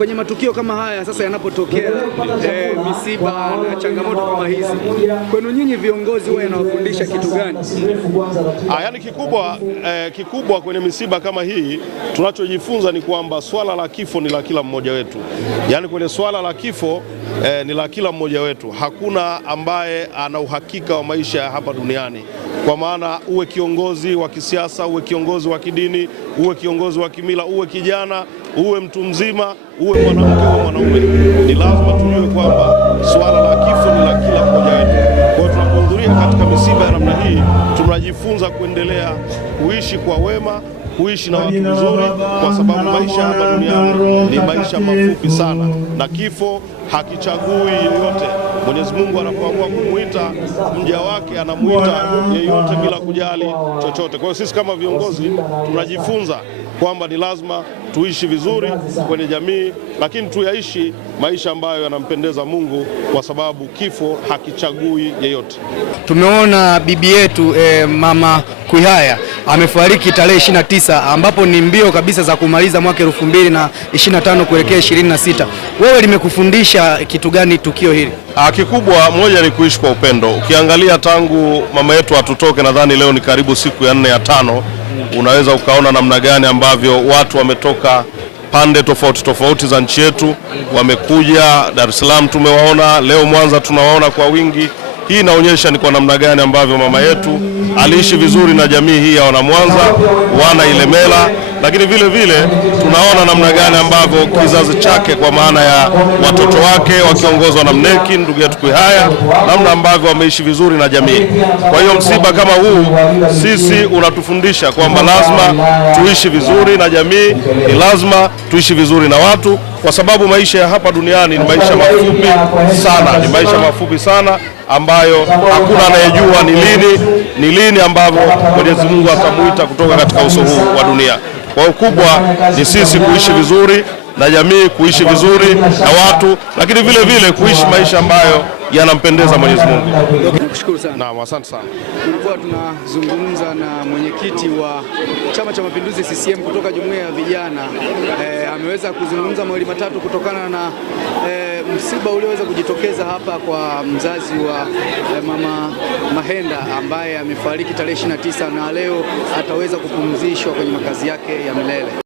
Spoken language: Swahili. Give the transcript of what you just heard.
Kwenye matukio kama haya sasa yanapotokea misiba na changamoto kama hizi, kwenu nyinyi viongozi huwa yanawafundisha kitu gani? Yaani kikubwa kwenye misiba kama hii tunachojifunza ni kwamba swala la kifo ni la kila mmoja wetu. Yaani kwenye swala la kifo ni la kila mmoja wetu. Hakuna ambaye ana uhakika wa maisha ya hapa duniani. Kwa maana uwe kiongozi wa kisiasa, uwe kiongozi wa kidini, uwe kiongozi wa kimila, uwe kijana, uwe mtu mzima, uwe mwanamke au mwanaume, ni lazima tujue kwamba swala la kifo ni la kila mmoja wetu. Kwa hiyo tunapohudhuria katika misiba ya namna hii, tunajifunza kuendelea kuishi kwa wema, kuishi na watu vizuri, kwa sababu maisha hapa duniani ni maisha mafupi sana, na kifo hakichagui yeyote. Mwenyezi Mungu anapoamua kumuita mja wake anamuita yeyote bila kujali chochote. Kwa hiyo sisi kama viongozi tunajifunza kwamba ni lazima tuishi vizuri kwenye jamii, lakini tuyaishi maisha ambayo yanampendeza Mungu, kwa sababu kifo hakichagui yeyote. Tumeona bibi yetu Mama Kuihaya amefariki tarehe 29, ambapo ni mbio kabisa za kumaliza mwaka 2025 kuelekea 26. Wewe limekufundisha kitu gani tukio hili? Kikubwa moja ni kuishi kwa upendo. Ukiangalia tangu mama yetu atutoke, nadhani leo ni karibu siku ya 4 ya 5, unaweza ukaona namna gani ambavyo watu wametoka pande tofauti tofauti za nchi yetu, wamekuja Dar es Salaam, tumewaona leo Mwanza, tunawaona kwa wingi. Hii inaonyesha ni kwa namna gani ambavyo mama yetu aliishi vizuri na jamii hii ya wana Mwanza, wana Ilemela, lakini vile vile tunaona namna gani ambavyo kizazi chake, kwa maana ya watoto wake wakiongozwa na Mneki ndugu yetu Kuihaya, namna ambavyo wameishi vizuri na jamii. Kwa hiyo msiba kama huu sisi unatufundisha kwamba lazima tuishi vizuri na jamii, ni lazima tuishi vizuri na watu, kwa sababu maisha ya hapa duniani ni maisha mafupi sana, ni maisha mafupi sana ambayo hakuna anayejua ni lini ambavyo Mwenyezi Mungu atamuita kutoka katika uso huu wa dunia. Kwa hiyo kubwa ni sisi kuishi vizuri na jamii, kuishi vizuri na watu, lakini vile vile kuishi maisha ambayo yanampendeza Mwenyezi Mungu. Nakushukuru sana. Naam, asante sana. Tulikuwa tunazungumza na mwenyekiti wa Chama cha Mapinduzi CCM kutoka Jumuiya ya Vijana. Ameweza kuzungumza mawili matatu kutokana na msiba ulioweza kujitokeza hapa kwa mzazi wa Mama Mahenda ambaye amefariki tarehe 29, na leo ataweza kupumzishwa kwenye makazi yake ya milele.